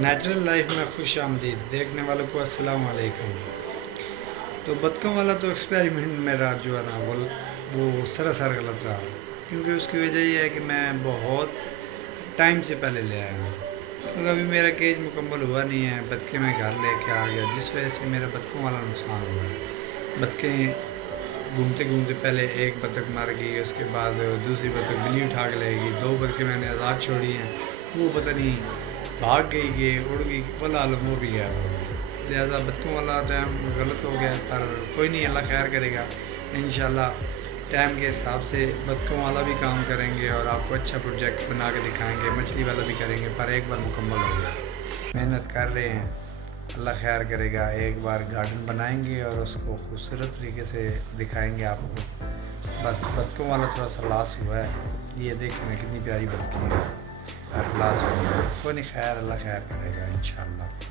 Natural life میں خوش آمدید دیکھنے والوں کو السلام علیکم۔ تو بطخوں والا تو ایکسپیریمنٹ میرا جو ہے نا وہ سراسر غلط رہا، کیونکہ اس کی وجہ یہ ہے کہ میں بہت ٹائم سے پہلے لے آیا ہوں، کیونکہ ابھی میرا کیج مکمل ہوا نہیں ہے۔ بطخیں میں گھر لے کے آ گیا، جس وجہ سے میرا بطخوں والا نقصان ہوا ہے۔ بطخیں گھومتے گھومتے پہلے ایک بطخ مر گئی، اس کے بعد دوسری بطخ بلی اٹھا کے لے گئی، دو بطخیں میں نے آزاد چھوڑی ہیں، وہ پتہ نہیں بھاگ گئی کہ اڑ گئی، واللہ عالم ہو بھی گیا وہ۔ لہٰذا بطخوں والا ٹائم غلط ہو گیا، پر کوئی نہیں، اللہ خیر کرے گا انشاءاللہ۔ ٹائم کے حساب سے بطخوں والا بھی کام کریں گے اور آپ کو اچھا پروجیکٹ بنا کے دکھائیں گے، مچھلی والا بھی کریں گے، پر ایک بار مکمل ہو گیا۔ محنت کر رہے ہیں، اللہ خیر کرے گا۔ ایک بار گارڈن بنائیں گے اور اس کو خوبصورت طریقے سے دکھائیں گے آپ کو۔ بس بطخوں والا تھوڑا سا لاس ہوا ہے، یہ دیکھیں نا کتنی پیاری بطخیں ہیں، لاس ہو گیا، کوئی نہیں، خیر اللہ خیر کرے گا انشاءاللہ۔